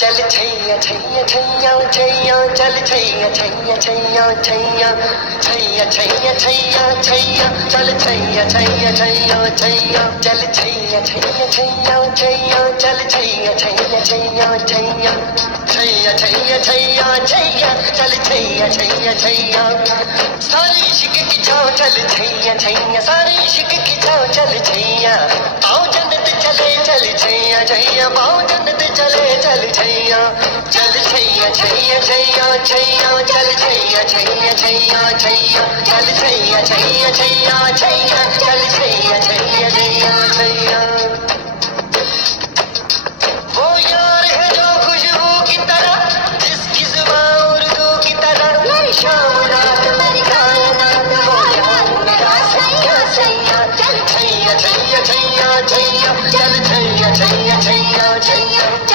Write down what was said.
चल छैया छैया छैया छैया चल छैया छैया छैया छैया छैया छैया छैया छैया चल छैया छैया छैया छैया चल छैया छैया छैया छैया चल छैया छैया छैया छैया छैया छैया छैया छैया चल छैया छैया छैया सारी इश्क की छाँव चल छैया छैया सारी इश्क की छाँव चल छैया आओ जन्नत चले चल छैया छैया आओ जन्नत चले चल छैया चल छैया छैया छैया छैया चल छैया छैया छैया छैया चल छैया छैया छैया छैया चल छैया छैया छैया छैया वो यार है जो खुशबू की तरह जिसकी जुबां उर्दू की तरह शाम रात मेरी कायनात वो यार मेरा सैया सैया चल छैया छैया छैया छैया चल छैया छैया छैया छैया